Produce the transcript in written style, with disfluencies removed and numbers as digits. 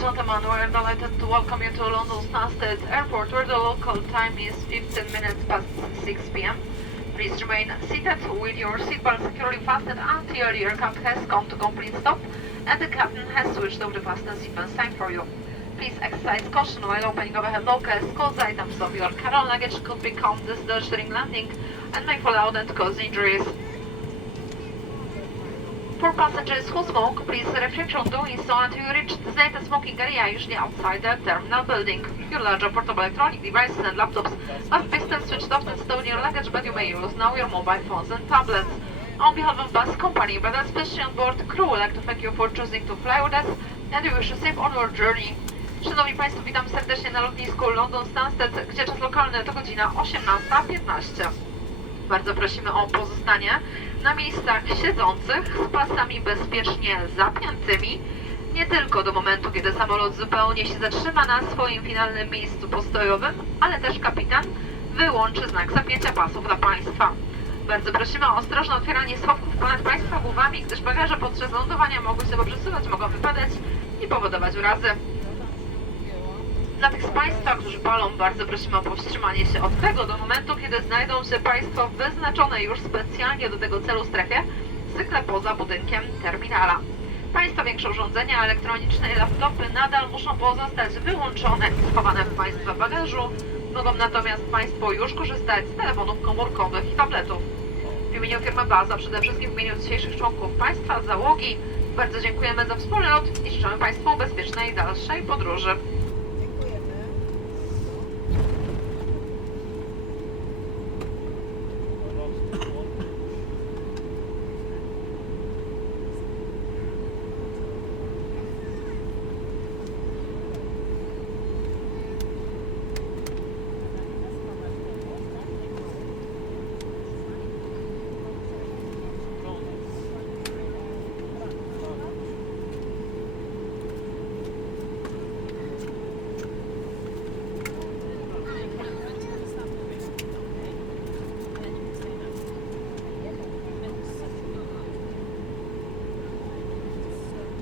gentlemen, we are delighted to welcome you to London Stansted Airport, where the local time is 15 minutes past 6 p.m. Please remain seated with your seatbelt securely fastened until the aircraft has come to complete stop and the captain has switched off the fasten seatbelt sign for you. Please exercise caution while opening overhead lockers, cause items of your carry-on luggage could become dislodged during landing and may fall out and cause injuries. For passengers who smoke, please refrain from doing so until you reach the designated smoking area, usually outside the terminal building. Your larger portable electronic devices and laptops must be still switched off and stowed in your luggage, but you may use now your mobile phones and tablets. On behalf of bus company, but especially on board crew, would like to thank you for choosing to fly with us and we wish you safe onward journey. Szanowni Państwo, witam serdecznie na lotnisku London Stansted, gdzie czas lokalny to godzina 18:15. Bardzo prosimy o pozostanie na miejscach siedzących z pasami bezpiecznie zapiętymi, nie tylko do momentu, kiedy samolot zupełnie się zatrzyma na swoim finalnym miejscu postojowym, ale też kapitan wyłączy znak zapięcia pasów dla Państwa. Bardzo prosimy o ostrożne otwieranie schowków ponad Państwa głowami, gdyż bagaże podczas lądowania mogą się poprzesuwać, mogą wypadać i powodować urazy. Dla tych z Państwa, którzy palą, bardzo prosimy o powstrzymanie się od tego do momentu, kiedy znajdą się Państwo w wyznaczonej już specjalnie do tego celu strefie, zwykle poza budynkiem terminala. Państwa większe urządzenia elektroniczne i laptopy nadal muszą pozostać wyłączone i schowane w Państwa bagażu. Mogą natomiast Państwo już korzystać z telefonów komórkowych i tabletów. W imieniu firmy BAS, a przede wszystkim w imieniu dzisiejszych członków Państwa załogi, bardzo dziękujemy za wspólny lot i życzymy Państwu bezpiecznej dalszej podróży.